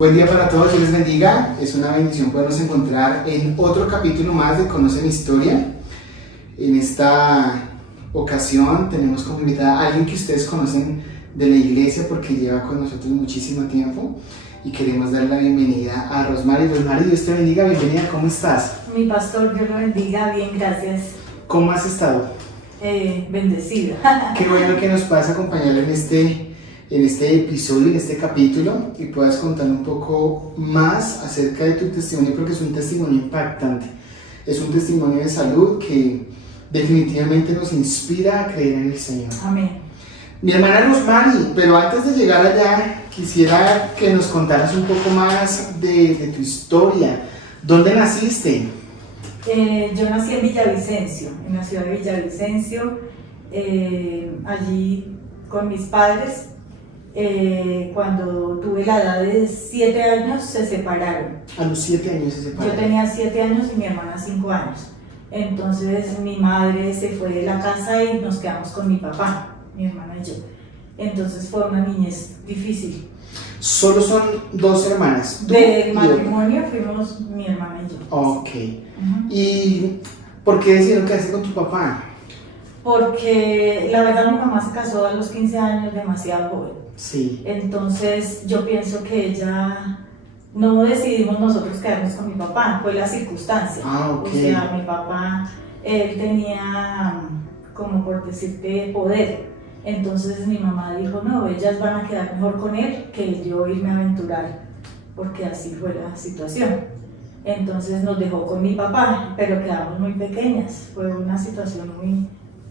Buen día para todos, Dios les bendiga. Es una bendición podernos encontrar en otro capítulo más de Conoce mi Historia. En esta ocasión tenemos como invitada a alguien que ustedes conocen de la iglesia porque lleva con nosotros muchísimo tiempo y queremos darle la bienvenida a Rosmary. Rosmary, Dios te bendiga, bienvenida, ¿cómo estás? Mi pastor, Dios lo bendiga, bien, gracias. ¿Cómo has estado? Bendecida. Qué bueno que nos puedas acompañar en este episodio, en este capítulo, y puedas contar un poco más acerca de tu testimonio, porque es un testimonio impactante. Es un testimonio de salud que definitivamente nos inspira a creer en el Señor. Amén. Mi hermana Rosmary, pero antes de llegar allá, quisiera que nos contaras un poco más de tu historia. ¿Dónde naciste? Yo nací en Villavicencio, en la ciudad de Villavicencio, allí con mis padres. Cuando tuve la edad de 7 años se separaron. A los 7 años se separaron. Yo tenía 7 años y mi hermana 5 años. Entonces mi madre se fue de la casa y nos quedamos con mi papá, mi hermana y yo. Entonces fue una niñez difícil. Solo son 2 hermanas. Del matrimonio fuimos mi hermana y yo. Ok. ¿Y por qué decidieron quedarse con tu papá? Porque la verdad mi mamá se casó a los 15 años demasiado joven. Sí. Entonces yo pienso que ella, no decidimos nosotros quedarnos con mi papá, fue la circunstancia. Ok. O sea, mi papá, él tenía, como por decirte, poder. Entonces mi mamá dijo, no, ellas van a quedar mejor con él que yo irme a aventurar, porque así fue la situación. Entonces nos dejó con mi papá, pero quedamos muy pequeñas, fue una situación muy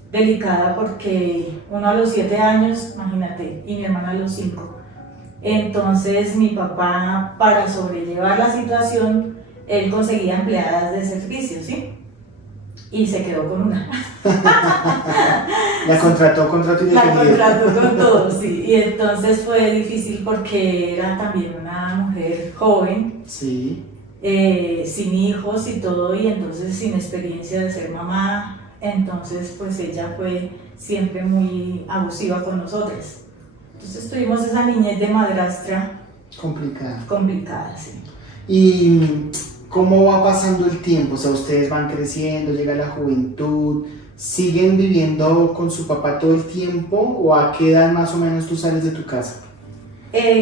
delicada porque uno a los 7 años, imagínate, y mi hermana a los 5. Entonces mi papá, para sobrellevar la situación, él conseguía empleadas de servicio, ¿sí? Y se quedó con una. La contrató La contrató con todo, sí. Y entonces fue difícil porque era también una mujer joven, sí. Sin hijos y todo, y entonces sin experiencia de ser mamá. Entonces pues ella fue siempre muy abusiva con nosotras. Entonces tuvimos esa niñez de madrastra complicada, sí. ¿Y cómo va pasando el tiempo? O sea, ustedes van creciendo, llega la juventud, ¿siguen viviendo con su papá todo el tiempo o a qué edad más o menos tú sales de tu casa?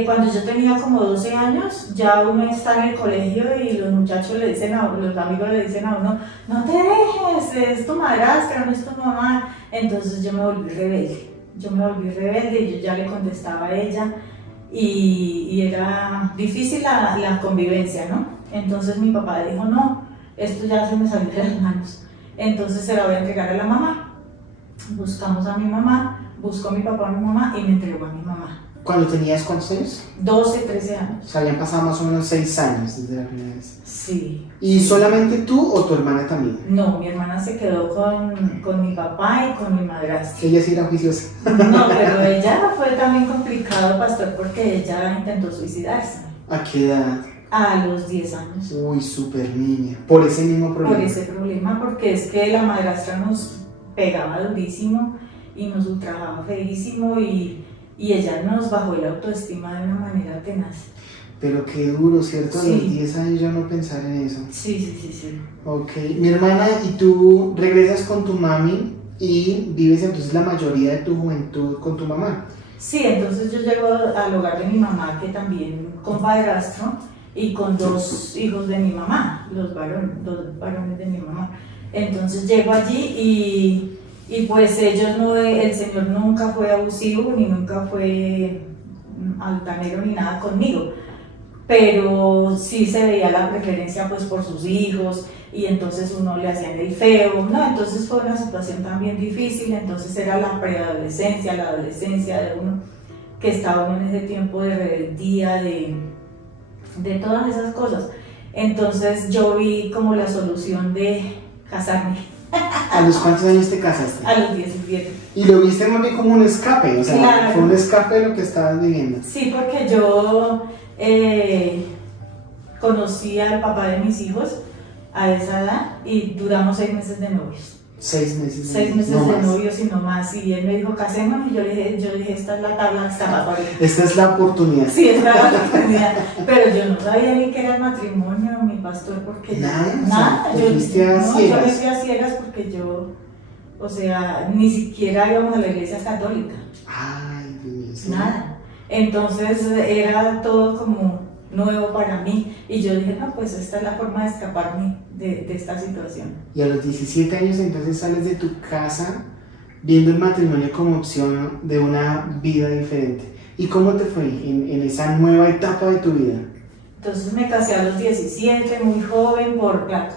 Cuando yo tenía como 12 años, ya uno está en el colegio y los muchachos le dicen a uno, los amigos le dicen a uno, no te dejes, es tu madrastra, no es tu mamá. Entonces yo me volví rebelde y yo ya le contestaba a ella y era difícil la convivencia, ¿no? Entonces mi papá dijo, no, esto ya se me salió de las manos, entonces se la voy a entregar a la mamá. Buscamos a mi mamá, buscó mi papá a mi mamá y me entregó a mi mamá. ¿Cuándo tenías cuántos años? 12, 13 años. O sea, habían pasado más o menos 6 años desde la primera vez. Sí. ¿Y solamente tú o tu hermana también? No, mi hermana se quedó con mi papá y con mi madrastra. Ella sí era juiciosa. No, pero ella fue también complicado, pastor, porque ella intentó suicidarse. ¿A qué edad? A los 10 años. Uy, súper niña. ¿Por ese mismo problema? Por ese problema, porque es que la madrastra nos pegaba durísimo y nos ultrajaba feísimo y ella nos bajó la autoestima de una manera tenaz. Pero qué duro, ¿cierto? Sí. A los 10 años ya no pensar en eso. Sí. Ok, mi hermana, ¿y tú regresas con tu mami y vives entonces la mayoría de tu juventud con tu mamá? Sí, entonces yo llego al hogar de mi mamá, que también con padrastro y con 2 hijos de mi mamá, dos varones de mi mamá. Entonces llego allí y pues ellos no, el Señor nunca fue abusivo ni nunca fue altanero ni nada conmigo, pero sí se veía la preferencia pues por sus hijos y entonces uno le hacían el feo, ¿no? Entonces fue una situación también difícil. Entonces era la preadolescencia, la adolescencia de uno, que estaba uno en ese tiempo de rebeldía, de todas esas cosas. Entonces yo vi como la solución de casarme. ¿A los cuántos años te casaste? A los 17. Y lo viste más bien como un escape, o sea, Claro. Fue un escape de lo que estabas viviendo. Sí, porque yo conocí al papá de mis hijos a esa edad y duramos 6 meses de novios. 6 meses. 6 meses no de más. novios y no más. Y él me dijo, casémonos. Y yo le dije, esta es la tabla, esta va para Esta es la oportunidad. Sí, esta era la oportunidad. Pero yo no sabía ni qué era el matrimonio, mi pastor, porque Nada, yo, fuiste a yo me ciegas. fui a ciegas porque yo, o sea, ni siquiera íbamos a la iglesia católica. Ay, Dios mío. Sí. Nada. Entonces era todo como nuevo para mí y yo dije, no, pues esta es la forma de escaparme de esta situación. Y a los 17 años entonces sales de tu casa viendo el matrimonio como opción de una vida diferente. ¿Y cómo te fue en esa nueva etapa de tu vida? Entonces me casé a los 17, muy joven, por la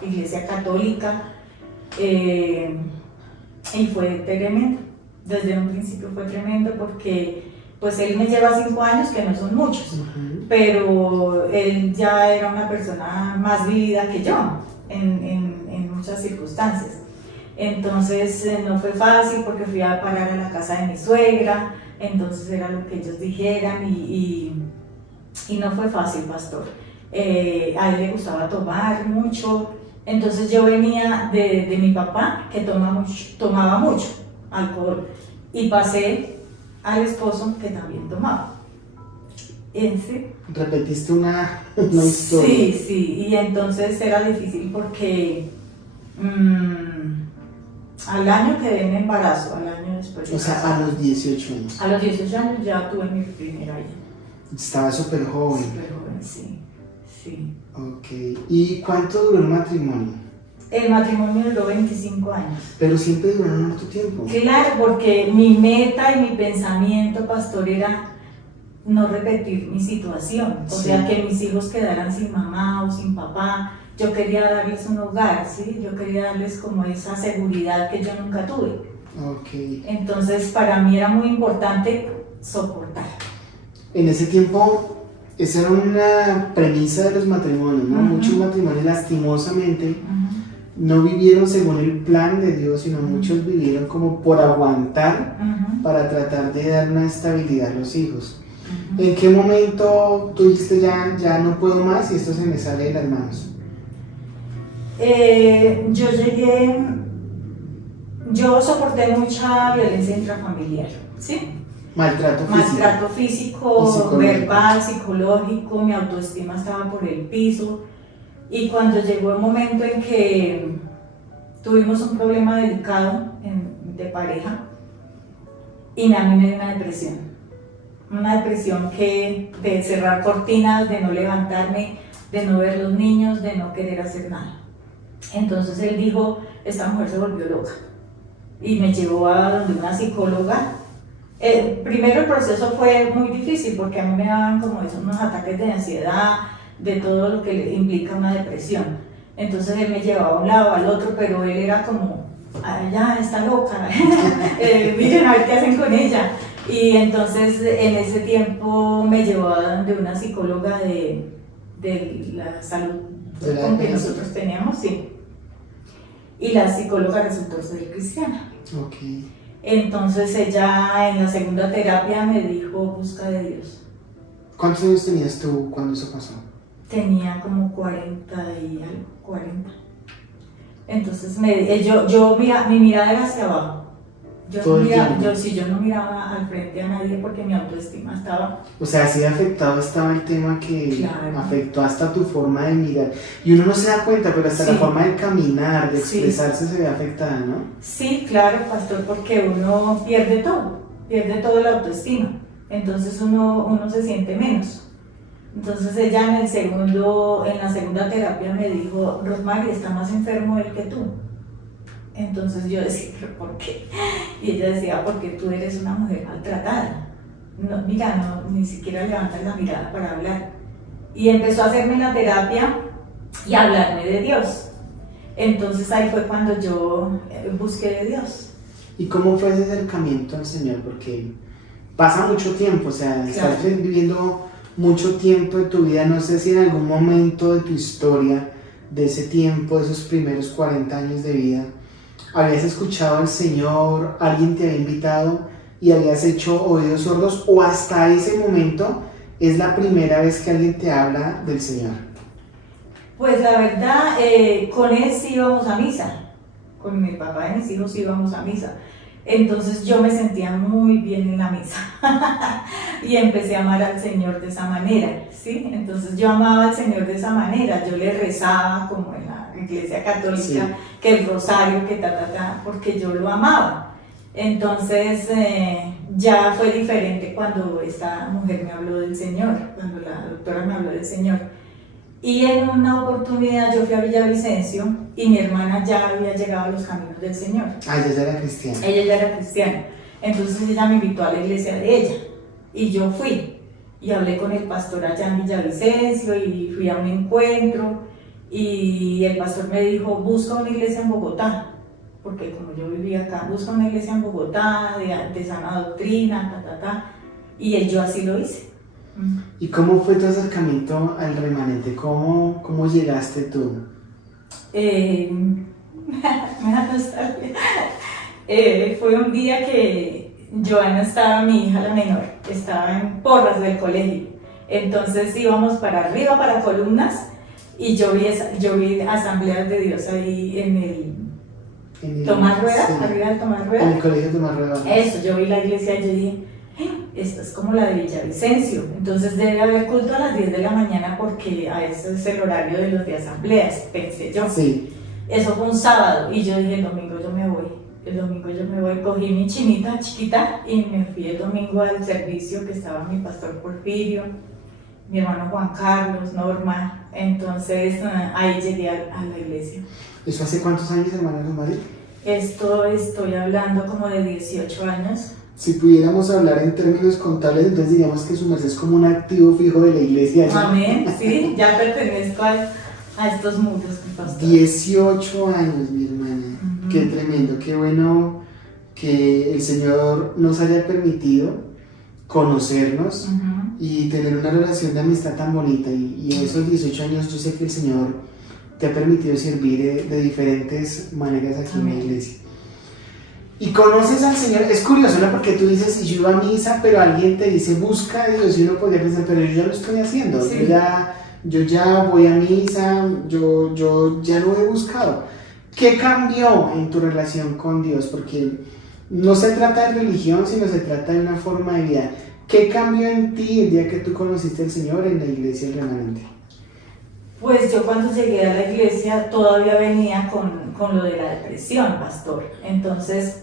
iglesia católica, y fue tremendo. Desde un principio fue tremendo porque pues él me lleva 5 años, que no son muchos, pero él ya era una persona más vivida que yo en muchas circunstancias. Entonces no fue fácil porque fui a parar a la casa de mi suegra, entonces era lo que ellos dijeran y no fue fácil, pastor. A él le gustaba tomar mucho, entonces yo venía de mi papá que tomaba mucho alcohol y pasé al esposo que también tomaba. ¿Sí? Repetiste una historia. Sí, sí, y entonces era difícil porque al año quedé en embarazo, al año después. O sea, a los 18 años. A los 18 años ya tuve mi primera hija. Estaba súper joven. Súper joven, sí, sí. Ok. ¿Y cuánto duró el matrimonio? El matrimonio duró 25 años. Pero siempre duraron harto tiempo. Claro, porque mi meta y mi pensamiento, pastor, era no repetir mi situación. O sea, que mis hijos quedaran sin mamá o sin papá. Yo quería darles un hogar, ¿sí? Yo quería darles como esa seguridad que yo nunca tuve. Ok. Entonces, para mí era muy importante soportar. En ese tiempo, esa era una premisa de los matrimonios, ¿no? Muchos matrimonios, lastimosamente, no vivieron según el plan de Dios, sino muchos vivieron como por aguantar para tratar de dar una estabilidad a los hijos. ¿En qué momento tú dijiste ya no puedo más y esto se me sale de las manos? Yo soporté mucha violencia intrafamiliar, ¿sí? Maltrato físico, verbal, psicológico, mi autoestima estaba por el piso. Y cuando llegó el momento en que tuvimos un problema delicado de pareja, y a mí me dio una depresión que de cerrar cortinas, de no levantarme, de no ver los niños, de no querer hacer nada. Entonces él dijo, esta mujer se volvió loca, y me llevó a donde una psicóloga. Primero el proceso fue muy difícil porque a mí me daban como unos ataques de ansiedad, de todo lo que implica una depresión. Entonces él me llevaba a un lado, al otro, pero él era como, ya está loca, miren a ver qué hacen con ella. Y entonces en ese tiempo me llevó a donde una psicóloga de la salud con que nosotros teníamos, sí. Y la psicóloga resultó ser cristiana. Okay. Entonces ella en la segunda terapia me dijo, busca de Dios. ¿Cuántos años tenías tú cuando eso pasó? Tenía como 40 y algo, 40. Entonces mi mirada era hacia abajo. Yo no miraba al frente a nadie porque mi autoestima estaba... O sea, así afectado estaba el tema que claro. Afectó hasta tu forma de mirar. Y uno no se da cuenta, pero hasta la forma de caminar, de expresarse se ve afectada, ¿no? Sí, claro, pastor, porque uno pierde todo la autoestima. Entonces uno se siente menos. Entonces ella en la segunda terapia me dijo, Rosmary, está más enfermo él que tú. Entonces yo decía, ¿pero por qué? Y ella decía, porque tú eres una mujer maltratada. No, mira, ni siquiera levantas la mirada para hablar. Y empezó a hacerme la terapia y a hablarme de Dios. Entonces ahí fue cuando yo busqué de Dios. ¿Y cómo fue ese acercamiento al Señor? Porque pasa mucho tiempo, o sea, estás viviendo mucho tiempo de tu vida. No sé si en algún momento de tu historia, de ese tiempo, de esos primeros 40 años de vida, habías escuchado al Señor, alguien te había invitado y habías hecho oídos sordos, o hasta ese momento es la primera vez que alguien te habla del Señor. Pues la verdad, con él sí íbamos a misa, con el papá de mis hijos íbamos a misa. Entonces yo me sentía muy bien en la misa y empecé a amar al Señor de esa manera, ¿sí? Entonces yo amaba al Señor de esa manera, yo le rezaba como en la iglesia católica, sí, que el rosario, que porque yo lo amaba. Entonces ya fue diferente cuando esta mujer me habló del Señor, cuando la doctora me habló del Señor. Y en una oportunidad yo fui a Villavicencio y mi hermana ya había llegado a los caminos del Señor. Ah, ella ya era cristiana. Ella ya era cristiana. Entonces ella me invitó a la iglesia de ella y yo fui y hablé con el pastor allá en Villavicencio y fui a un encuentro y el pastor me dijo, busca una iglesia en Bogotá, porque como yo vivía acá, busca una iglesia en Bogotá de sana doctrina, y yo así lo hice. ¿Y cómo fue tu acercamiento al remanente? ¿Cómo llegaste tú? Me da nostalgia. Fue un día que Joana estaba, mi hija la menor, estaba en porras del colegio. Entonces íbamos para arriba, para columnas, y yo vi asambleas de Dios ahí en el Tomás Rueda, sí, arriba del Tomás Rueda. En el colegio Tomás Rueda. Eso, yo vi la iglesia y yo dije, esta es como la de Villavicencio, entonces debe haber culto a las 10 de la mañana porque a eso es el horario de los de asambleas, pensé yo. Sí. Eso fue un sábado y yo dije, el domingo yo me voy, cogí mi chinita chiquita y me fui el domingo al servicio que estaba mi pastor Porfirio, mi hermano Juan Carlos, Norma, entonces ahí llegué a la iglesia. ¿Eso hace cuántos años, hermana Romari? Estoy hablando como de 18 años. Si pudiéramos hablar en términos contables, entonces diríamos que su merced es como un activo fijo de la iglesia, ¿no? Amén, sí, ya pertenezco a estos mundos, pastor. 18 años, mi hermana. Qué tremendo, qué bueno que el Señor nos haya permitido conocernos y tener una relación de amistad tan bonita. Y en esos 18 años yo sé que el Señor te ha permitido servir de diferentes maneras aquí en la iglesia. Y conoces al Señor, es curioso, ¿no? Porque tú dices, y yo iba a misa, pero alguien te dice, busca a Dios, y uno podría pensar, pero yo ya lo estoy haciendo, sí. yo ya voy a misa, yo ya lo he buscado. ¿Qué cambió en tu relación con Dios? Porque no se trata de religión, sino se trata de una forma de vida. ¿Qué cambió en ti el día que tú conociste al Señor en la iglesia del Remanente? Pues yo cuando llegué a la iglesia todavía venía con lo de la depresión, pastor. Entonces,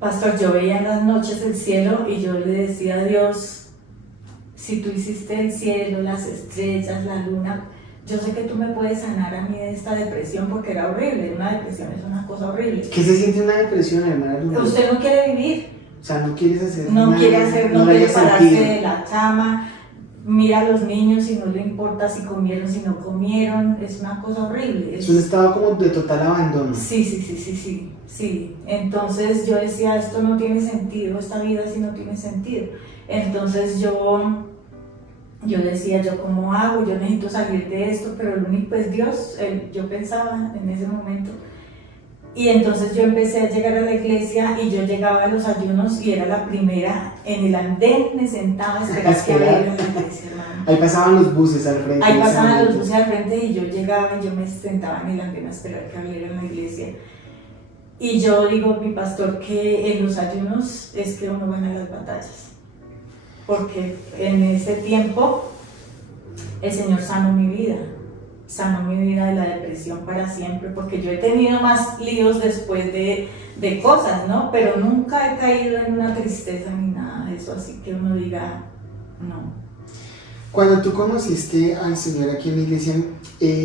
pastor, yo veía en las noches el cielo y yo le decía a Dios, si tú hiciste el cielo, las estrellas, la luna, yo sé que tú me puedes sanar a mí de esta depresión porque era horrible. Una depresión es una cosa horrible. ¿Qué se siente una depresión, hermana Luna? Usted no quiere vivir. O sea, no quieres hacer no nada. No quiere pararse de la cama. Mira a los niños y no le importa si comieron, si no comieron, es una cosa horrible. Es un estado como de total abandono. Sí. Entonces yo decía, esto no tiene sentido, esta vida sí no tiene sentido. Entonces yo decía, ¿yo cómo hago? Yo necesito salir de esto, pero el único es Dios, yo pensaba en ese momento. Y entonces yo empecé a llegar a la iglesia y yo llegaba a los ayunos y era la primera en el andén, me sentaba a esperar que abrieran la iglesia, hermano. Ahí pasaban los buses al frente. Ahí pasaban los buses al frente y yo llegaba y yo me sentaba en el andén a esperar que abrieran la iglesia. Y yo digo, mi pastor, que en los ayunos es que uno gana las batallas. Porque en ese tiempo el Señor sanó mi vida de la depresión para siempre, porque yo he tenido más líos después de cosas, ¿no? Pero nunca he caído en una tristeza ni nada de eso, así que uno diga, no. Cuando tú conociste al Señor aquí en la iglesia,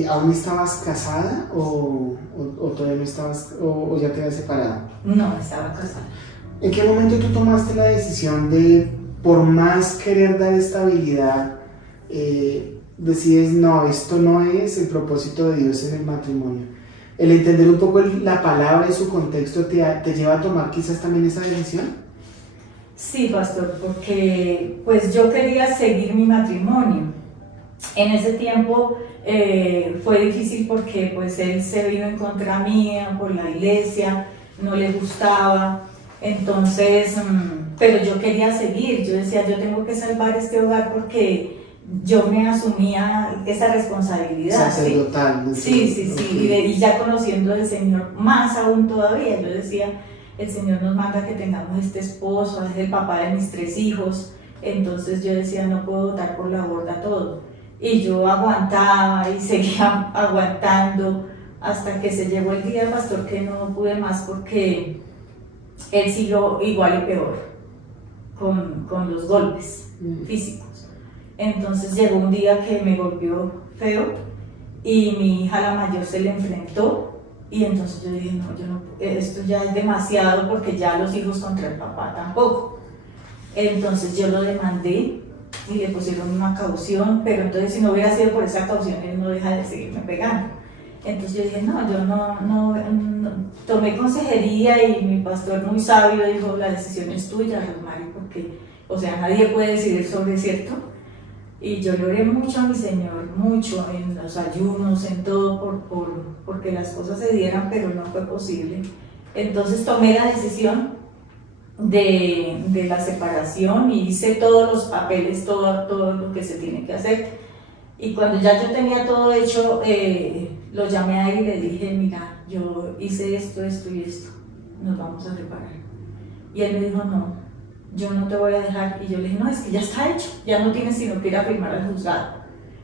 ¿aún estabas casada o todavía no estabas, o ya te habías separado? No, estaba casada. ¿En qué momento tú tomaste la decisión de, por más querer dar estabilidad, decides, no, esto no es el propósito de Dios en el matrimonio? El entender un poco la palabra y su contexto te lleva a tomar quizás también esa decisión. Sí, pastor, porque pues yo quería seguir mi matrimonio. En ese tiempo fue difícil porque pues él se vino en contra mía por la iglesia, no le gustaba, entonces, pero yo quería seguir, yo decía, yo tengo que salvar este hogar porque yo me asumía esa responsabilidad. Sacerdotal. Sí, y ya conociendo al Señor más aún todavía, yo decía, el Señor nos manda que tengamos este esposo, es el papá de mis 3 hijos, entonces yo decía, no puedo botar por la borda todo. Y yo aguantaba y seguía aguantando hasta que se llegó el día, pastor, que no pude más porque él siguió igual y peor con los golpes físicos. Entonces llegó un día que me golpeó feo y mi hija la mayor se le enfrentó y entonces yo dije, no, esto ya es demasiado porque ya los hijos contra el papá tampoco. Entonces yo lo demandé y le pusieron una caución, pero entonces si no hubiera sido por esa caución él no deja de seguirme pegando. Entonces yo dije, no, yo no, tomé consejería y mi pastor muy sabio dijo, la decisión es tuya, Rosmary, porque, o sea, nadie puede decidir sobre, ¿cierto? Y yo le oré mucho a mi Señor, mucho, en los ayunos, en todo, porque las cosas se dieran, pero no fue posible. Entonces tomé la decisión de la separación y hice todos los papeles, todo lo que se tiene que hacer. Y cuando ya yo tenía todo hecho, lo llamé a él y le dije, mira, yo hice esto y esto, nos vamos a separar. Y él me dijo, no, yo no te voy a dejar. Y yo le dije, no, es que ya está hecho, ya no tienes sino que ir a firmar al juzgado.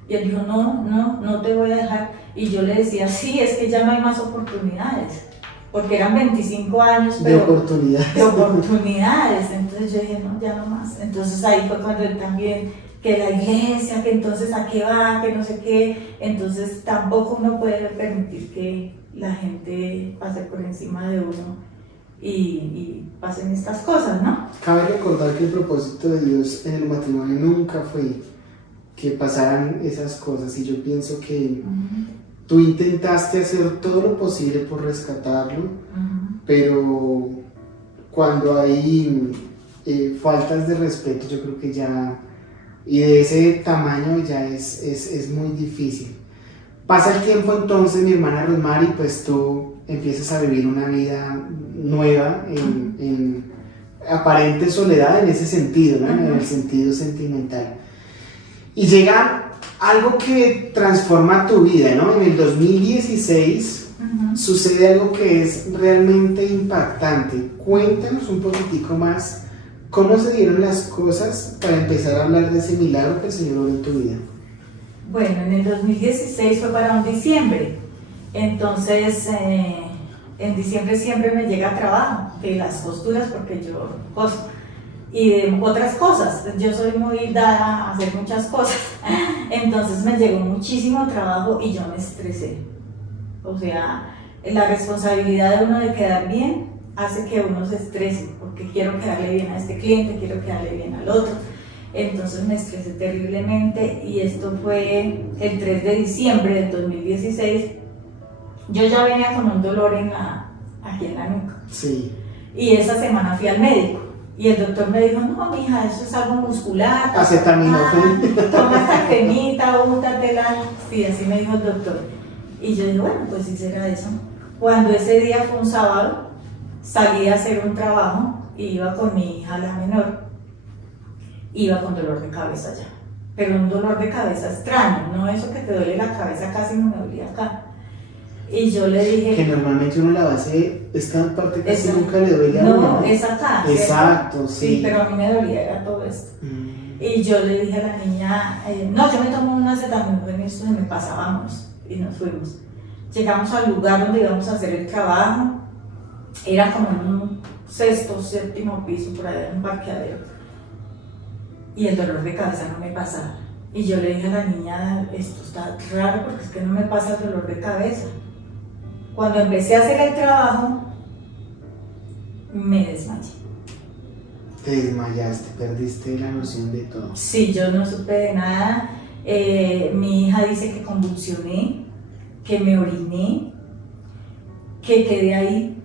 Y él dijo, no te voy a dejar. Y yo le decía, sí, es que ya no hay más oportunidades, porque eran 25 años, pero de oportunidades. Entonces yo dije, no, ya no más. Entonces ahí fue cuando él también, que la iglesia, que entonces a qué va, que no sé qué. Entonces tampoco uno puede permitir que la gente pase por encima de uno y pasen estas cosas, ¿no? Cabe recordar que el propósito de Dios en el matrimonio nunca fue que pasaran esas cosas, y yo pienso que tú intentaste hacer todo lo posible por rescatarlo, pero cuando hay faltas de respeto, yo creo que ya, y de ese tamaño, ya es muy difícil. Pasa el tiempo entonces, mi hermana Rosmary, pues tú empiezas a vivir una vida nueva en aparente soledad en ese sentido, ¿no? En el sentido sentimental. Y llega algo que transforma tu vida, ¿no? En el 2016 sucede algo que es realmente impactante. Cuéntanos un poquitico más cómo se dieron las cosas para empezar a hablar de ese milagro que el Señor obró en tu vida. Bueno, en el 2016 fue para un diciembre, entonces en diciembre siempre me llega trabajo de las costuras porque yo costo y de otras cosas, yo soy muy dada a hacer muchas cosas, entonces me llegó muchísimo trabajo y yo me estresé. O sea, la responsabilidad de uno de quedar bien hace que uno se estrese, porque quiero quedarle bien a este cliente, quiero quedarle bien al otro. Entonces me estresé terriblemente y esto fue el 3 de diciembre del 2016. Yo ya venía con un dolor aquí en la nuca. Sí. Y esa semana fui al médico y el doctor me dijo, no, mija, eso es algo muscular. Acetaminofén. Toma esta cremita, úntatela. Sí, así me dijo el doctor. Y yo dije, bueno, pues sí será eso. Cuando ese día fue un sábado, salí a hacer un trabajo y iba con mi hija, la menor. Iba con dolor de cabeza ya, pero un dolor de cabeza extraño, no eso que te duele la cabeza, casi no me dolía acá. Y yo le dije... Que normalmente uno la base, esta parte casi nunca le duele a uno. No, es acá. Exacto, sí. Sí, pero a mí me dolía, era todo esto. Y yo le dije a la niña, no, yo me tomo una acetaminofén y esto se me pasa, vámonos. Y nos fuimos. Llegamos al lugar donde íbamos a hacer el trabajo, era como en un 6º, 7º piso, por allá en un parqueadero. Y el dolor de cabeza no me pasaba. Y yo le dije a la niña, esto está raro porque es que no me pasa el dolor de cabeza. Cuando empecé a hacer el trabajo, me desmayé. Te desmayaste, perdiste la noción de todo. Sí, yo no supe de nada. Mi hija dice que convulsioné, que me oriné, que quedé ahí.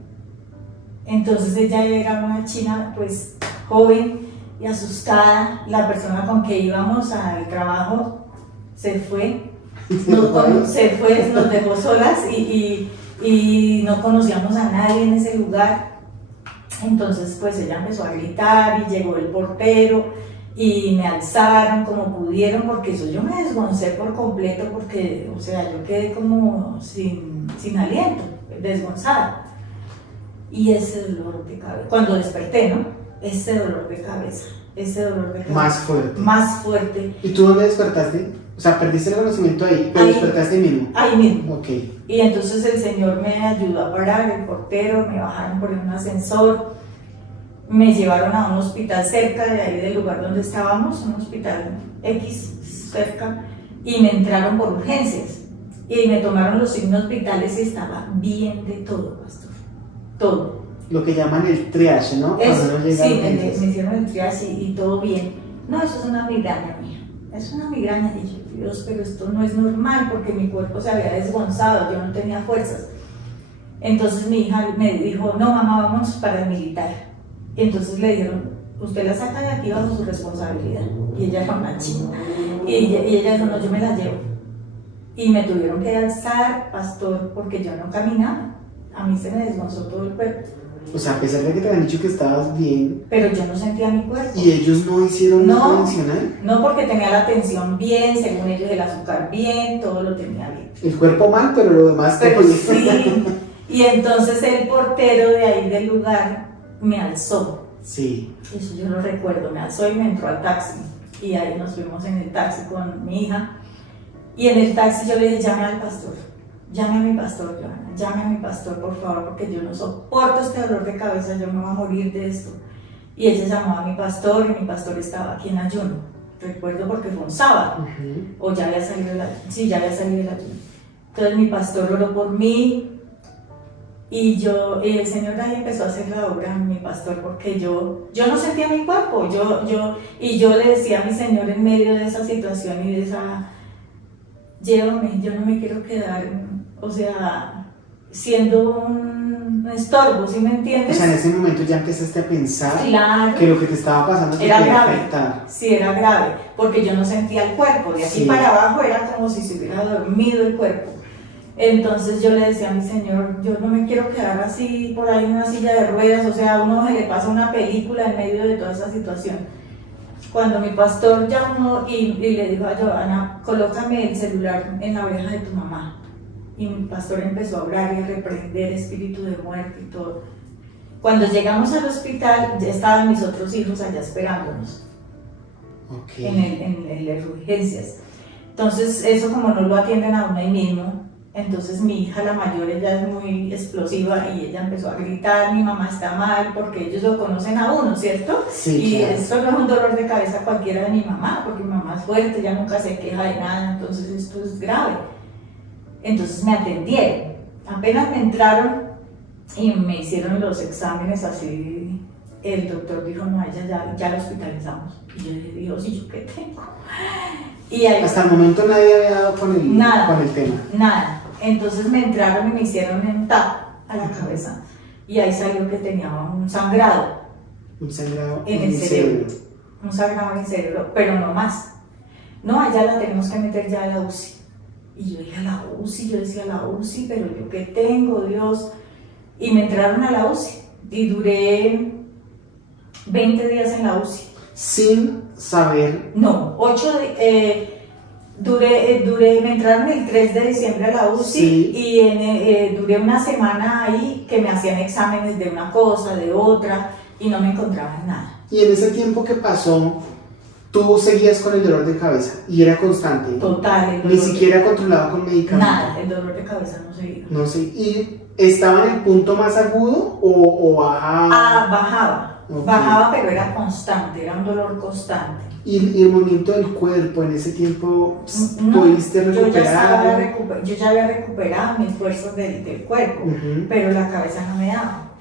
Entonces ella era una china, pues, joven y asustada. La persona con que íbamos al trabajo se fue, nos dejó solas y no conocíamos a nadie en ese lugar. Entonces pues ella empezó a gritar y llegó el portero y me alzaron como pudieron, porque eso yo me desgoncé por completo, porque, o sea, yo quedé como sin aliento, desgonzada. Y ese dolor de cabeza, cuando desperté, ¿no? Ese dolor de cabeza. Más fuerte. Más fuerte. ¿Y tú dónde despertaste? O sea, perdiste el conocimiento ahí, pero ahí, despertaste ahí mismo. Ahí mismo. Ok. Y entonces el Señor me ayudó a parar, el portero, me bajaron por un ascensor, me llevaron a un hospital cerca de ahí del lugar donde estábamos, un hospital X cerca, y me entraron por urgencias. Y me tomaron los signos vitales y estaba bien de todo, pastor. Todo. Lo que llaman el triage, ¿no? Cuando uno llega sí, a me hicieron el triage y todo bien. No, eso es una migraña mía. Es una migraña. Y yo, Dios, pero esto no es normal porque mi cuerpo se había desgonzado, yo no tenía fuerzas. Entonces mi hija me dijo, no, mamá, vamos para el militar. Entonces le dijeron, usted la saca de aquí bajo su responsabilidad. Y ella era una chica. Y ella dijo, no, yo me la llevo. Y me tuvieron que alzar, pastor, porque yo no caminaba. A mí se me desgonzó todo el cuerpo. O sea, a pesar de que te habían dicho que estabas bien. Pero yo no sentía mi cuerpo. ¿Y ellos no hicieron nada adicional? No, porque tenía la tensión bien, según ellos el azúcar bien, todo lo tenía bien. El cuerpo mal, pero lo demás pero todo sí. Y entonces el portero de ahí del lugar me alzó. Sí. Eso yo lo recuerdo, me alzó y me entró al taxi. Y ahí nos fuimos en el taxi con mi hija. Y en el taxi yo le dije, llame al pastor. Llame a mi pastor, Johanna, llame a mi pastor, por favor, porque yo no soporto este dolor de cabeza, yo me voy a morir de esto. Y ella llamó a mi pastor y mi pastor estaba aquí en ayuno. Recuerdo porque fue un sábado, o ya había salido ya había salido el ayuno. Entonces mi pastor oró por mí y el Señor ahí empezó a hacer la obra en mi pastor, porque yo no sentía mi cuerpo, y yo le decía a mi Señor en medio de esa situación y de esa, llévame, yo no me quiero quedar, o sea, siendo un estorbo, ¿sí me entiendes? O sea, en ese momento ya empezaste a pensar claro, que lo que te estaba pasando te era podía grave. afectar. Sí, era grave, porque yo no sentía el cuerpo, de aquí Sí. para abajo era como si se hubiera dormido el cuerpo. Entonces yo le decía a mi Señor, yo no me quiero quedar así por ahí en una silla de ruedas, o sea, a uno se le pasa una película en medio de toda esa situación. Cuando mi pastor llamó y le dijo a Johanna, colócame el celular en la oreja de tu mamá. Y mi pastor empezó a hablar y a reprender espíritu de muerte y todo. Cuando llegamos al hospital, ya estaban mis otros hijos allá esperándonos. Okay. En las urgencias. Entonces, eso como no lo atienden a uno ahí mismo, entonces mi hija, la mayor, ella es muy explosiva y ella empezó a gritar, mi mamá está mal, porque ellos lo conocen a uno, ¿cierto? Sí, y claro. esto no es un dolor de cabeza cualquiera de mi mamá, porque mi mamá es fuerte, ella nunca se queja de nada, entonces esto es grave. Entonces me atendieron, apenas me entraron y me hicieron los exámenes así, el doctor dijo, no, a ella ya la hospitalizamos. Y yo dije, Dios, ¿y yo qué tengo? Y ahí, hasta el momento nadie había dado con el tema. Nada. Entonces me entraron y me hicieron un tap a la cabeza. Y ahí salió que tenía un sangrado. Un sangrado en el cerebro. Un sangrado en el cerebro, pero no más. No, allá la tenemos que meter ya a la UCI. Y yo dije, a la UCI, yo decía, la UCI, pero yo qué tengo, Dios. Y me entraron a la UCI y duré 20 días en la UCI. Sin saber. No, 8 me entraron el 3 de diciembre a la UCI, sí. Y duré una semana ahí que me hacían exámenes de una cosa, de otra, y no me encontraban nada. Y en ese tiempo que pasó, tú seguías con el dolor de cabeza y era constante. Total. Ni siquiera controlado con medicamentos. Nada, el dolor de cabeza no seguía. No sé. ¿Y estaba en el punto más agudo o bajaba? Bajaba. Okay. Bajaba, pero era constante, era un dolor constante. ¿Y el movimiento del cuerpo en ese tiempo pudiste recuperar? Yo ya había recuperado mis fuerzas del cuerpo, pero la cabeza no me daba.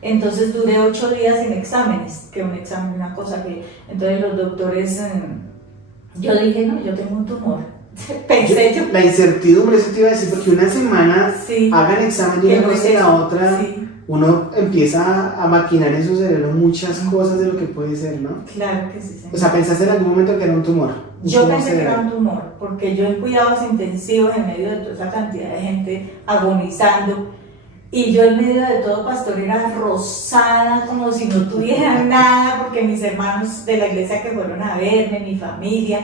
Entonces duré 8 días en exámenes, que un examen, una cosa que... Entonces los doctores, yo dije, no, yo tengo un tumor. Pensé yo. La incertidumbre, eso te iba a decir, porque una semana sí, hagan examen y una cosa y la otra... Sí. Uno empieza a maquinar en su cerebro muchas cosas de lo que puede ser, ¿no? Claro que sí, señor. O sea, ¿pensaste en algún momento que era un tumor? Yo pensé que era un tumor, porque yo en cuidados intensivos, en medio de toda esa cantidad de gente agonizando, Y yo en medio de todo, pastor, era rosada, como si no tuviera nada, porque mis hermanos de la iglesia que fueron a verme, mi familia,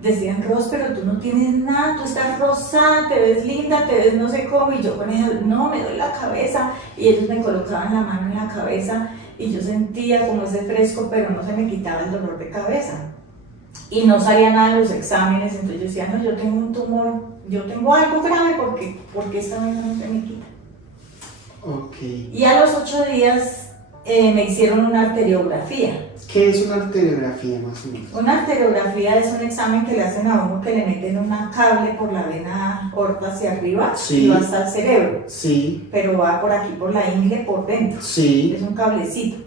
decían, Ros, pero tú no tienes nada, tú estás rosada, te ves linda, te ves no sé cómo, y yo con ellos, no, me doy la cabeza, y ellos me colocaban la mano en la cabeza, y yo sentía como ese fresco, pero no se me quitaba el dolor de cabeza. Y no salía nada de los exámenes, entonces yo decía, no, yo tengo un tumor, yo tengo algo grave, porque esta vaina no se me quita. Okay. Y a los 8 días me hicieron una arteriografía. ¿Qué es una arteriografía más o menos? Una arteriografía es un examen que le hacen a uno, que le meten una cable por la vena aorta hacia arriba, sí, y va hasta el cerebro, sí, pero va por aquí, por la ingle, por dentro, sí, es un cablecito,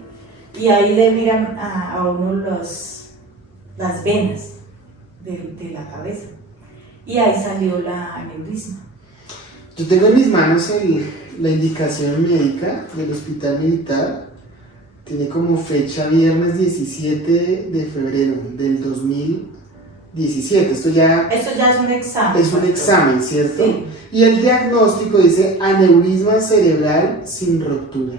y ahí le miran a uno las venas de la cabeza, y ahí salió la aneurisma. Yo tengo en mis manos la indicación médica del hospital militar. Tiene como fecha viernes 17 de febrero del 2017. Esto ya es un examen. Es un examen, ¿cierto? Sí. Y el diagnóstico dice aneurisma cerebral sin ruptura.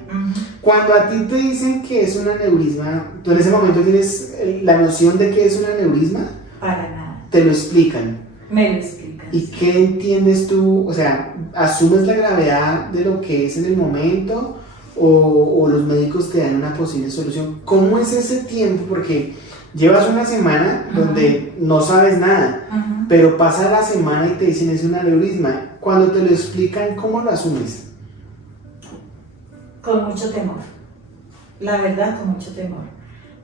Cuando a ti te dicen que es un aneurisma, ¿tú en ese momento tienes la noción de que es un aneurisma? Para nada. Te lo explican. Me lo explican. ¿Y qué entiendes tú? O sea, ¿asumes la gravedad de lo que es en el momento o los médicos te dan una posible solución? ¿Cómo es ese tiempo? Porque llevas una semana donde no sabes nada, pero pasa la semana y te dicen es un aneurisma. Cuando te lo explican, ¿cómo lo asumes? Con mucho temor, la verdad, con mucho temor,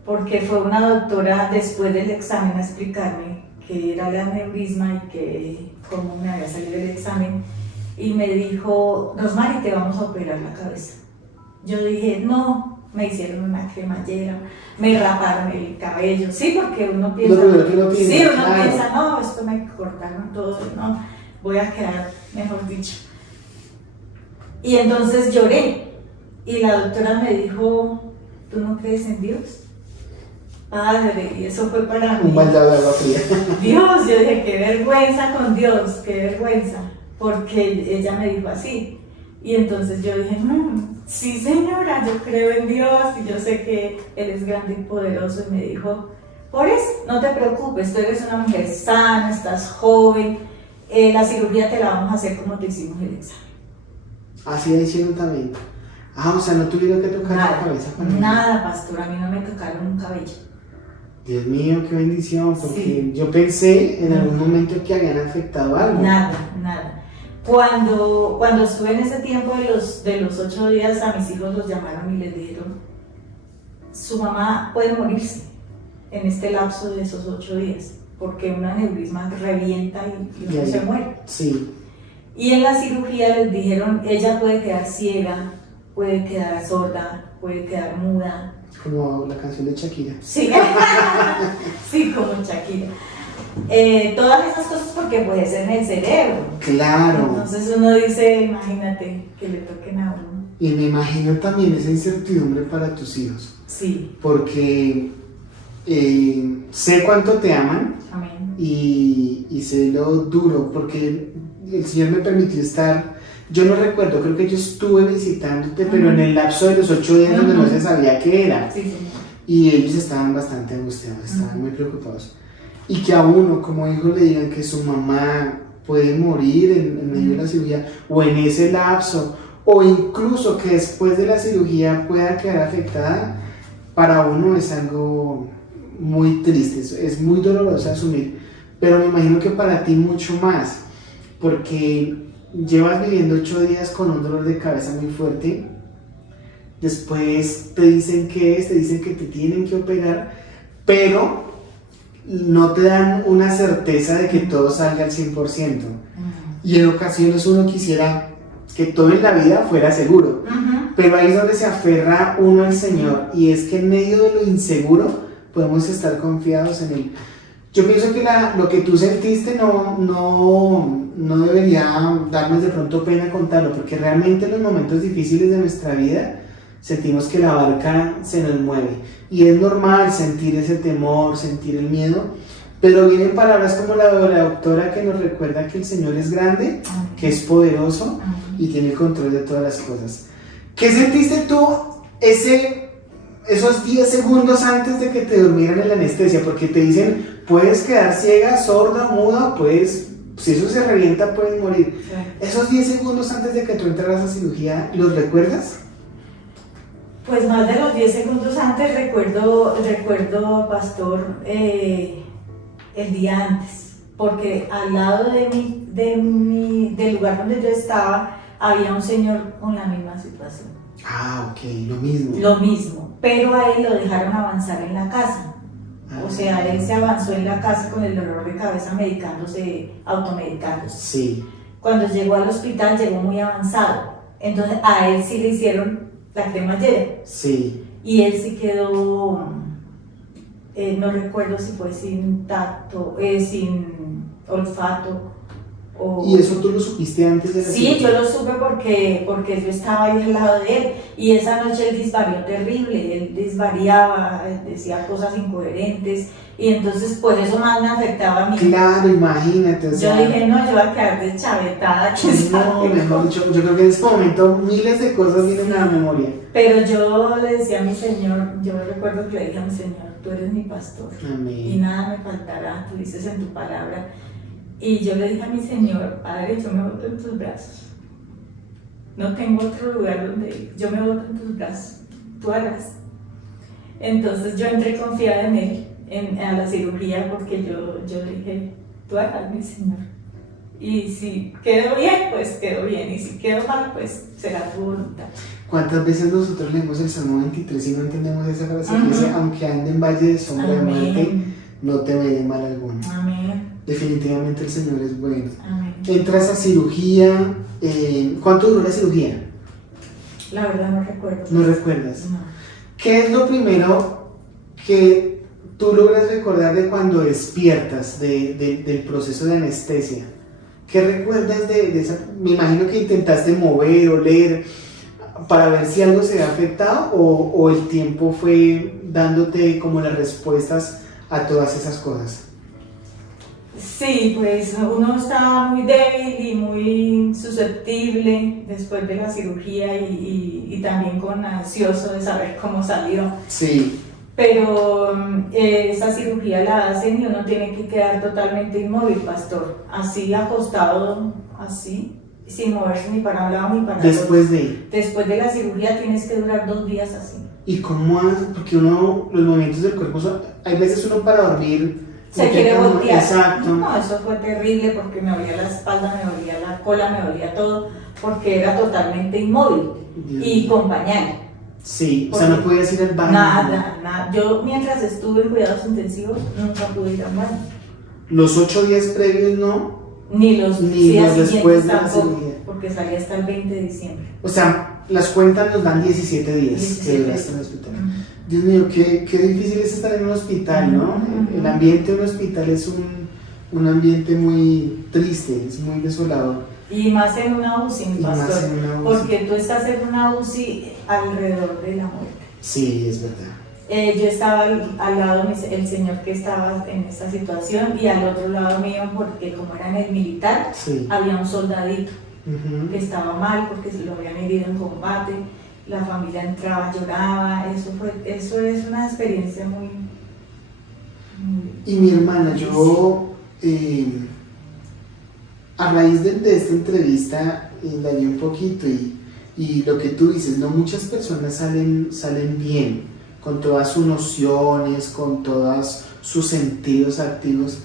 porque fue una doctora después del examen a explicarme que era el aneurisma y que cómo me había salido el examen, y me dijo, Rosmary, te vamos a operar la cabeza. Yo dije, no, me hicieron una cremallera, me raparon el cabello, sí, porque uno piensa, piensa, no, esto me cortaron todo, no, voy a quedar, mejor dicho. Y entonces lloré, y la doctora me dijo, ¿tú no crees en Dios? Padre, y eso fue para mí. Un baldado de agua fría. Dios, yo dije, qué vergüenza con Dios, qué vergüenza, porque ella me dijo así. Y entonces yo dije, sí señora, yo creo en Dios y yo sé que Él es grande y poderoso. Y me dijo, por eso, no te preocupes, tú eres una mujer sana, estás joven, la cirugía te la vamos a hacer como te hicimos el examen. Así diciendo también. O sea, no tuvieron que tocar la cabeza para mí. Nada, pastor, a mí no me tocaron un cabello. Dios mío, qué bendición, porque sí. Yo pensé en algún momento que habían afectado algo. Nada. Cuando estuve en ese tiempo de los 8 días, a mis hijos los llamaron y les dijeron, su mamá puede morirse en este lapso de esos 8 días, porque un aneurisma revienta y uno se muere. Sí. Y en la cirugía les dijeron, ella puede quedar ciega, puede quedar sorda, puede quedar muda. Como la canción de Shakira. Sí, sí, como Shakira. Todas esas cosas porque puede ser en el cerebro. Claro. Entonces uno dice, imagínate que le toquen a uno. Y me imagino también esa incertidumbre para tus hijos. Sí. Porque sé cuánto te aman. Amén. Y sé lo duro, porque el Señor me permitió estar. Yo no recuerdo, creo que yo estuve visitándote, pero en el lapso de los 8 días donde no se sabía qué era. Sí, señor. Y ellos estaban bastante angustiados, estaban muy preocupados. Y que a uno como hijo le digan que su mamá puede morir en medio de la cirugía, o en ese lapso, o incluso que después de la cirugía pueda quedar afectada, para uno es algo muy triste, es muy doloroso asumir. Pero me imagino que para ti mucho más, porque llevas viviendo 8 días con un dolor de cabeza muy fuerte. Después te dicen que te tienen que operar, pero no te dan una certeza de que todo salga al 100%. Y en ocasiones uno quisiera que todo en la vida fuera seguro, pero ahí es donde se aferra uno al Señor, y es que en medio de lo inseguro podemos estar confiados en Él. Yo pienso que lo que tú sentiste no debería darnos de pronto pena contarlo, porque realmente en los momentos difíciles de nuestra vida sentimos que la barca se nos mueve, y es normal sentir ese temor, sentir el miedo, pero vienen palabras como la de la doctora que nos recuerda que el Señor es grande, que es poderoso, y tiene el control de todas las cosas. ¿Qué sentiste tú esos 10 segundos antes de que te durmieran en la anestesia? Porque te dicen, puedes quedar ciega, sorda, muda, puedes, si eso se revienta, puedes morir. Sí. Esos 10 segundos antes de que tú entraras a cirugía, ¿los recuerdas? Pues más de los 10 segundos antes recuerdo, pastor, el día antes, porque al lado del lugar donde yo estaba había un señor con la misma situación. Ah, ok, lo mismo. Lo mismo, pero a él lo dejaron avanzar en la casa. O sea, él se avanzó en la casa con el dolor de cabeza automedicándose. Sí. Cuando llegó al hospital llegó muy avanzado, entonces a él sí le hicieron la cremallera. Sí. Y él sí quedó, no recuerdo si fue sin tacto, sin olfato. ¿Y eso tú lo supiste antes de la cirugía? Sí, yo lo supe porque yo estaba ahí al lado de él y esa noche él disvarió terrible, él disvariaba, decía cosas incoherentes y entonces pues eso más me afectaba a mí. Claro, imagínate. O sea, yo dije, no, yo voy a quedar deschavetada. No, mejor dicho, yo creo que en este momento miles de cosas vienen a la memoria. Pero yo le decía a mi Señor, yo recuerdo que le dije a mi Señor, tú eres mi pastor. Amén. Y nada me faltará, tú dices en tu palabra. Y yo le dije a mi Señor, Padre, yo me boto en tus brazos. No tengo otro lugar donde ir. Yo me boto en tus brazos. Tú harás. Entonces yo entré confiada en Él, a la cirugía, porque yo dije, tú harás, mi Señor. Y si quedo bien, pues quedo bien. Y si quedo mal, pues será tu voluntad. ¿Cuántas veces nosotros leemos el Salmo 23 y no entendemos esa frase que dice, aunque ande en valle de sombra de muerte, no te veré mal alguno? Amén. Definitivamente el Señor es bueno. Amén. Entras a cirugía. ¿Cuánto duró la cirugía? La verdad no recuerdo. ¿No recuerdas? No. ¿Qué es lo primero que tú logras recordar de cuando despiertas del proceso de anestesia? ¿Qué recuerdas de esa? Me imagino que intentaste mover, oler, para ver si algo se había afectado o el tiempo fue dándote como las respuestas a todas esas cosas. Sí, pues uno estaba muy débil y muy susceptible después de la cirugía y también ansioso de saber cómo salió. Sí. Pero esa cirugía la hacen y uno tiene que quedar totalmente inmóvil, pastor, así acostado, así, sin moverse ni para un lado ni para otro. Después de la cirugía tienes que durar 2 días así. ¿Y cómo haces? Porque los movimientos del cuerpo, hay veces uno para dormir se quiere voltear. Exacto. No, eso fue terrible porque me dolía la espalda, me dolía la cola, me dolía todo, porque era totalmente inmóvil. Dios y con pañal. Sí, o sea, no podías ir al baño. Nada. Yo mientras estuve en cuidados intensivos nunca pude ir al baño. Los 8 días previos no. Ni los días después de la tampoco, cirugía. porque salí hasta el 20 de diciembre. O sea, las cuentas nos dan 17 días que duraste en el hospital. Dios mío, qué difícil es estar en un hospital, ¿no? El ambiente de un hospital es un ambiente muy triste, es muy desolador. Y más en una UCI, pastor, porque tú estás en una UCI alrededor de la muerte. Sí, es verdad. Yo estaba al lado del señor que estaba en esta situación y al otro lado mío, porque como era en el militar, sí, había un soldadito que estaba mal porque se lo habían herido en combate. La familia entraba, lloraba, eso es una experiencia muy y mi hermana, yo a raíz de esta entrevista indagué un poquito y lo que tú dices, no muchas personas salen bien, con todas sus nociones, con todos sus sentidos activos,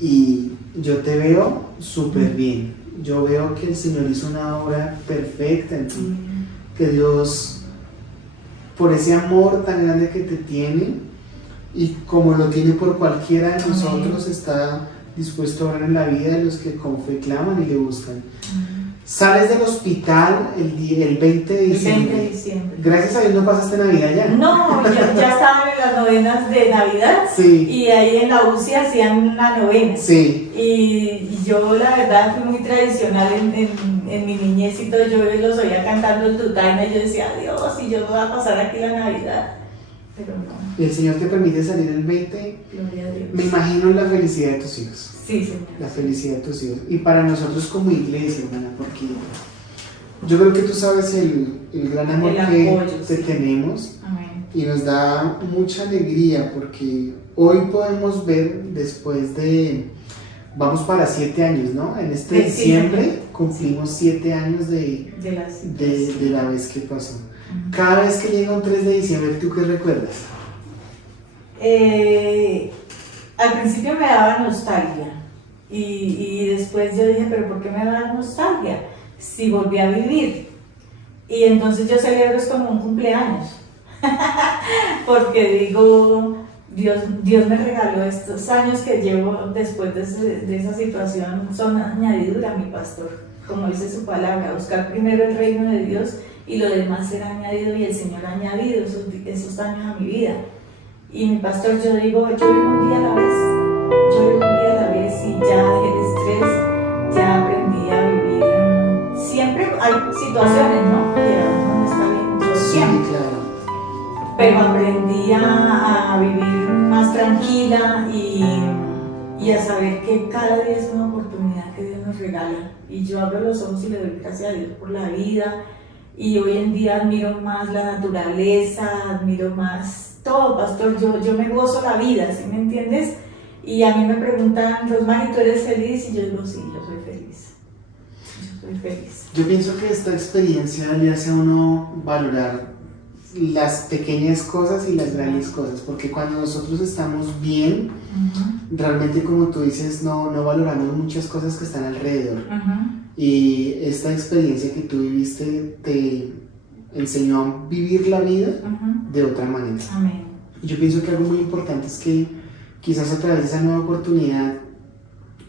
y yo te veo súper bien. Yo veo que el Señor hizo una obra perfecta en ti, que Dios, por ese amor tan grande que te tiene, y como lo tiene por cualquiera de nosotros, está dispuesto a obrar en la vida de los que con fe claman y le buscan. Sales del hospital el 20 de diciembre. El 20 de diciembre. Gracias a Dios no pasaste Navidad ya. No, ya estaban en las novenas de Navidad. Sí. Y ahí en la UCI hacían la novena. Sí. Y yo la verdad fui muy tradicional en mi niñez y todo. Yo los oía cantando el Tutaina y yo decía, Dios, y yo voy a pasar aquí la Navidad. Pero no. ¿Y el Señor te permite salir el 20? Gloria a Dios. Me imagino la felicidad de tus hijos. Sí, Señor. La felicidad de tus hijos. Y para nosotros como iglesia, hermana, porque Yo creo que tú sabes el gran amor El que apoyo, te sí. tenemos Amén. y nos da mucha alegría porque hoy podemos ver después de, vamos para 7 años, ¿no? En este Sí, diciembre sí. cumplimos 7 años de la vez que pasó. Cada vez que llega un 3 de diciembre, ¿tú qué recuerdas? Al principio me daba nostalgia y después yo dije, pero ¿por qué me da nostalgia? Si volví a vivir. Y entonces yo celebro es como un cumpleaños, porque digo, Dios me regaló estos años que llevo después de esa situación, son añadidura, mi pastor, como dice su palabra, buscar primero el reino de Dios y lo demás será añadido, y el Señor ha añadido esos años a mi vida. Y mi pastor, yo digo, yo vivo un día a la vez, yo vivo un día a la vez y ya dejé el estrés, ya aprendí a vivir. Siempre hay situaciones, ¿no? Que a uno no está bien todo el tiempo. Claro. Pero aprendí a vivir más tranquila y a saber que cada día es una oportunidad que Dios nos regala. Y yo abro los ojos y le doy gracias a Dios por la vida. Y hoy en día admiro más la naturaleza, admiro más todo, pastor. Yo me gozo la vida, ¿sí me entiendes? Y a mí me preguntan, Rosmary, ¿tú eres feliz? Y yo digo, sí, yo soy feliz. Yo soy feliz. Yo pienso que esta experiencia le hace a uno valorar las pequeñas cosas y las grandes cosas, porque cuando nosotros estamos bien, realmente, como tú dices, no valoramos muchas cosas que están alrededor. Y esta experiencia que tú viviste te enseñó a vivir la vida de otra manera. Amén. Y yo pienso que algo muy importante es que quizás a través de esa nueva oportunidad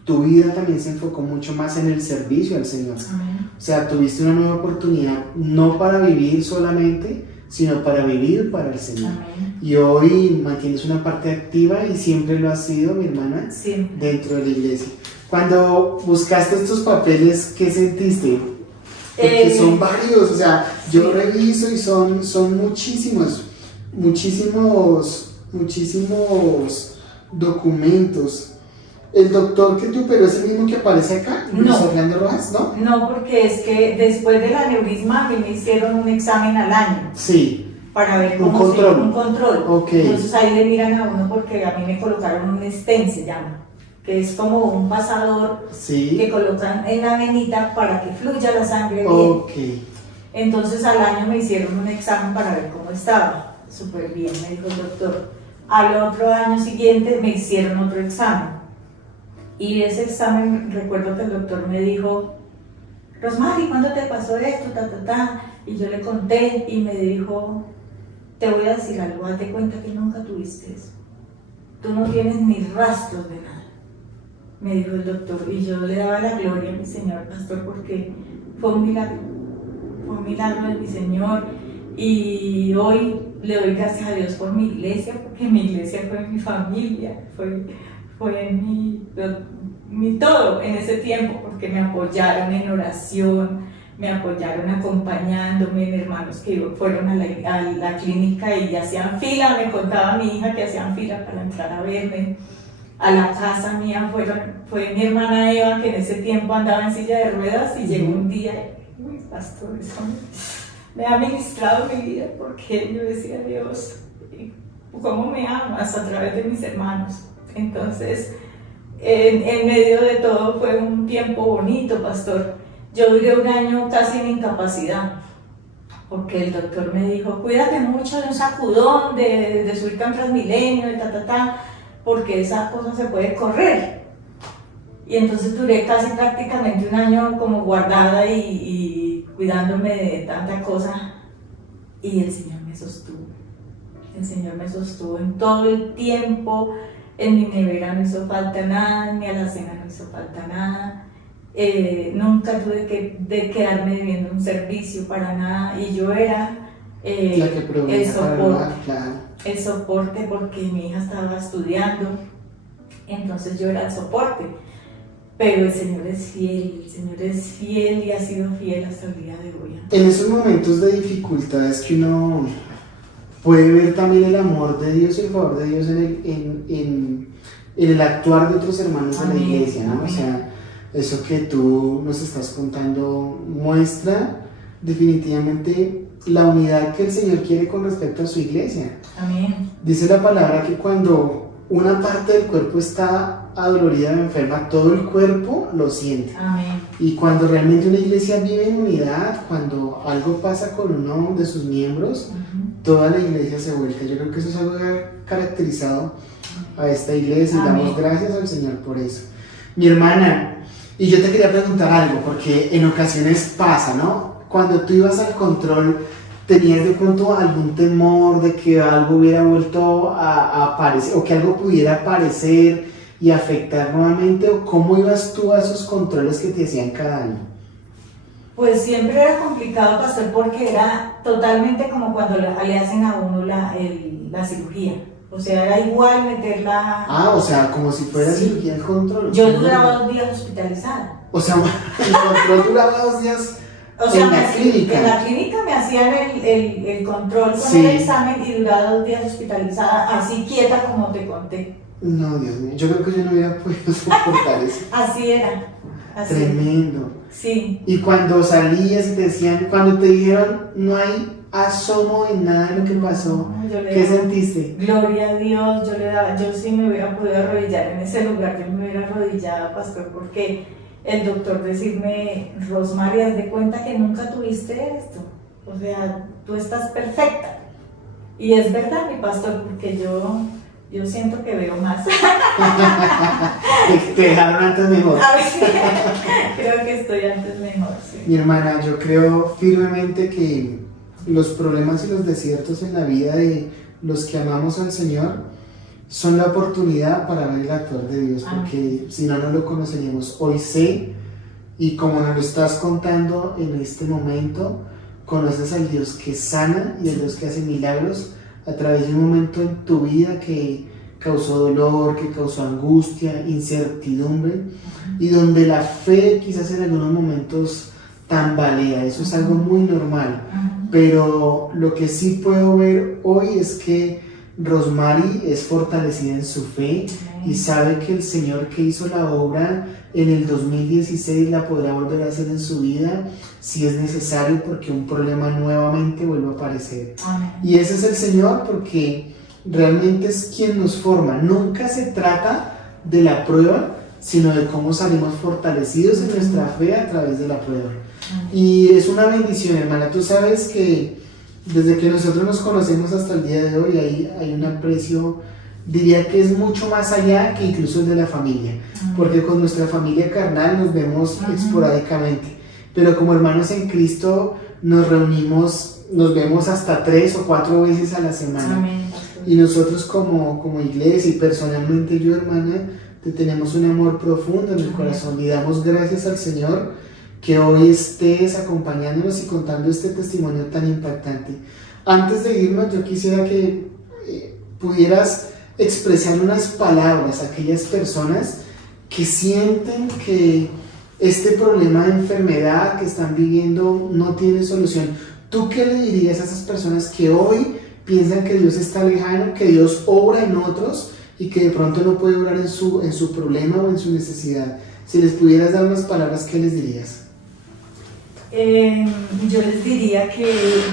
tu vida también se enfocó mucho más en el servicio al Señor. Amén. O sea, tuviste una nueva oportunidad no para vivir solamente, sino para vivir para el Señor. Amén. Y hoy mantienes una parte activa y siempre lo has sido, mi hermana, Siempre. dentro de la iglesia. Cuando buscaste estos papeles, ¿qué sentiste? Porque son varios, o sea, yo reviso y son muchísimos documentos. ¿El doctor que te operó es el mismo que aparece acá? No. Luis Orlando Rojas, ¿no? No, porque es que después del aneurisma a mí me hicieron un examen al año Sí. para ver Un cómo control. un control. Ok. Entonces ahí le miran a uno porque a mí me colocaron un stent, se llama, que es como un pasador Sí. que colocan en la venita para que fluya la sangre bien. Ok. Entonces al año me hicieron un examen para ver cómo estaba. Súper bien, me dijo el doctor. Al otro año siguiente me hicieron otro examen. Y ese examen, recuerdo que el doctor me dijo, Rosmary, ¿cuándo te pasó esto? Y yo le conté y me dijo, te voy a decir algo, date cuenta que nunca tuviste eso. Tú no tienes ni rastros de nada, me dijo el doctor. Y yo le daba la gloria a mi Señor, pastor, porque fue un milagro de mi Señor. Y hoy le doy gracias a Dios por mi iglesia, porque mi iglesia fue mi familia, fue mi todo en ese tiempo, porque me apoyaron en oración, me apoyaron acompañándome, hermanos que fueron a la clínica y hacían fila, me contaba mi hija que hacían fila para entrar a verme. A la casa mía fue mi hermana Eva, que en ese tiempo andaba en silla de ruedas, y llegó un día y, uy, pastor, eso me ha ministrado mi vida, porque yo decía, Dios, ¿cómo me amas? A través de mis hermanos. Entonces, en medio de todo fue un tiempo bonito, pastor. Yo duré un año casi en incapacidad, porque el doctor me dijo, cuídate mucho de un sacudón, de subirte a un Transmilenio, de porque esa cosa se puede correr. Y entonces duré casi prácticamente un año como guardada y cuidándome de tanta cosa, y el Señor me sostuvo. El Señor me sostuvo en todo el tiempo. En mi nevera no hizo falta nada, ni a la cena no hizo falta nada. Nunca tuve de quedarme debiendo un servicio para nada, y yo era el soporte. El soporte, porque mi hija estaba estudiando, entonces yo era el soporte. Pero el Señor es fiel y ha sido fiel hasta el día de hoy. En esos momentos de dificultades que uno puede ver también el amor de Dios y el favor de Dios en el actuar de otros hermanos de la iglesia, ¿no? O sea, eso que tú nos estás contando muestra definitivamente la unidad que el Señor quiere con respecto a su iglesia. Amén. Dice la palabra que cuando una parte del cuerpo está adolorida o enferma, todo el cuerpo lo siente. Amén. Y cuando realmente una iglesia vive en unidad, cuando algo pasa con uno de sus miembros, toda la iglesia se vuelca. Yo creo que eso es algo que ha caracterizado a esta iglesia y damos gracias al Señor por eso. Mi hermana, y yo te quería preguntar algo, porque en ocasiones pasa, ¿no? Cuando tú ibas al control, ¿tenías de pronto algún temor de que algo hubiera vuelto a aparecer o que algo pudiera aparecer y afectar nuevamente? ¿O cómo ibas tú a esos controles que te hacían cada año? Pues siempre era complicado, pastor, porque era totalmente como cuando le hacen a uno la cirugía. O sea, era igual meterla... Ah, o sea, como si fuera Sí. cirugía en control. Yo duraba 2 días hospitalizada. O sea, el control duraba 2 días O sea, en la clínica. En la clínica me hacían el control con Sí. el examen y duraba 2 días hospitalizada, así quieta como te conté. No, Dios mío, yo creo que yo no hubiera podido soportar eso. Así era. Así. Tremendo. Sí. Y cuando salías y te decían, cuando te dijeron, no hay asomo de nada de lo que pasó, Yo le ¿qué daba sentiste? gloria a Dios, yo sí me hubiera podido arrodillar en ese lugar, yo me hubiera arrodillado, pastor, porque el doctor decirme, Rosmary, haz de cuenta que nunca tuviste esto, o sea, tú estás perfecta. Y es verdad, mi pastor, porque yo siento que veo más. Te dejaron antes mejor. A ver, creo que estoy antes mejor, sí. Mi hermana, yo creo firmemente que los problemas y los desiertos en la vida de los que amamos al Señor son la oportunidad para ver el actuar de Dios, porque si no, no lo conoceríamos. Hoy sé, y como nos lo estás contando en este momento, conoces al Dios que sana y al Dios que hace milagros a través de un momento en tu vida que causó dolor, que causó angustia, incertidumbre, y donde la fe quizás en algunos momentos tambalea. Eso es algo muy normal, pero lo que sí puedo ver hoy es que Rosmary es fortalecida en su fe y sabe que el Señor que hizo la obra en el 2016 la podrá volver a hacer en su vida si es necesario, porque un problema nuevamente vuelve a aparecer. Y ese es el Señor, porque realmente es quien nos forma. Nunca se trata de la prueba, sino de cómo salimos fortalecidos en nuestra fe a través de la prueba. Y es una bendición, hermana. Tú sabes que desde que nosotros nos conocemos hasta el día de hoy hay un aprecio, diría que es mucho más allá que incluso el de la familia, porque con nuestra familia carnal nos vemos esporádicamente, pero como hermanos en Cristo nos reunimos, nos vemos hasta 3 o 4 veces a la semana. Amén. Y nosotros como iglesia y personalmente yo, hermana, te tenemos un amor profundo en el corazón y damos gracias al Señor que hoy estés acompañándonos y contando este testimonio tan impactante. Antes de irnos, yo quisiera que pudieras expresar unas palabras a aquellas personas que sienten que este problema de enfermedad que están viviendo no tiene solución. ¿Tú qué le dirías a esas personas que hoy piensan que Dios está lejano, que Dios obra en otros y que de pronto no puede obrar en su problema o en su necesidad? Si les pudieras dar unas palabras, ¿qué les dirías? Yo les diría que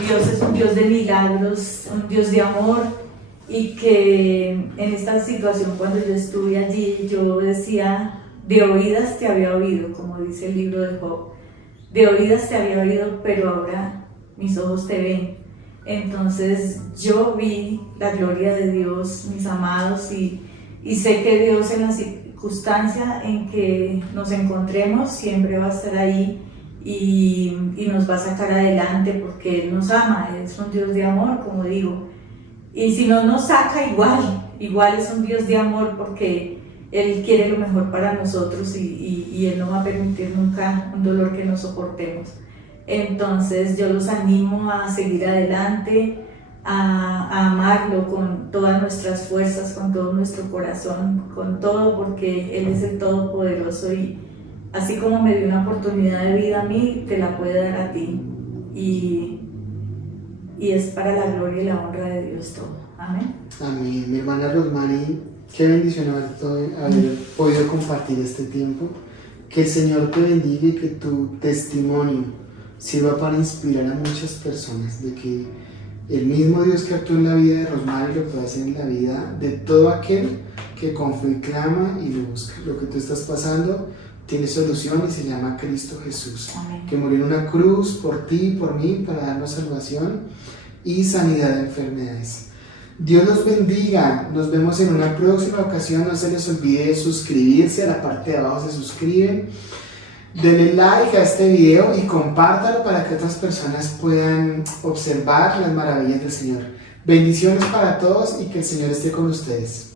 Dios es un Dios de milagros, un Dios de amor, y que en esta situación, cuando yo estuve allí, yo decía, de oídas te había oído, como dice el libro de Job, de oídas te había oído, pero ahora mis ojos te ven. Entonces yo vi la gloria de Dios, mis amados, y sé que Dios, en la circunstancia en que nos encontremos, siempre va a estar ahí y nos va a sacar adelante, porque Él nos ama, es un Dios de amor, como digo. Y si no nos saca, igual es un Dios de amor, porque Él quiere lo mejor para nosotros y Él no va a permitir nunca un dolor que no soportemos. Entonces yo los animo a seguir adelante, a amarlo con todas nuestras fuerzas, con todo nuestro corazón, con todo, porque Él es el Todopoderoso, y así como me dio una oportunidad de vida a mí, te la puede dar a ti. Y es para la gloria y la honra de Dios todo. Amén. Amén. Mi hermana Rosmary, qué bendición haber podido compartir este tiempo. Que el Señor te bendiga y que tu testimonio sirva para inspirar a muchas personas de que el mismo Dios que actuó en la vida de Rosmary lo puede hacer en la vida de todo aquel que con fe clama y lo busca. Lo que tú estás pasando tiene solución y se llama Cristo Jesús. Amén. Que murió en una cruz por ti y por mí para darnos salvación y sanidad de enfermedades. Dios los bendiga. Nos vemos en una próxima ocasión. No se les olvide suscribirse. A la parte de abajo se suscriben. Denle like a este video y compártalo para que otras personas puedan observar las maravillas del Señor. Bendiciones para todos y que el Señor esté con ustedes.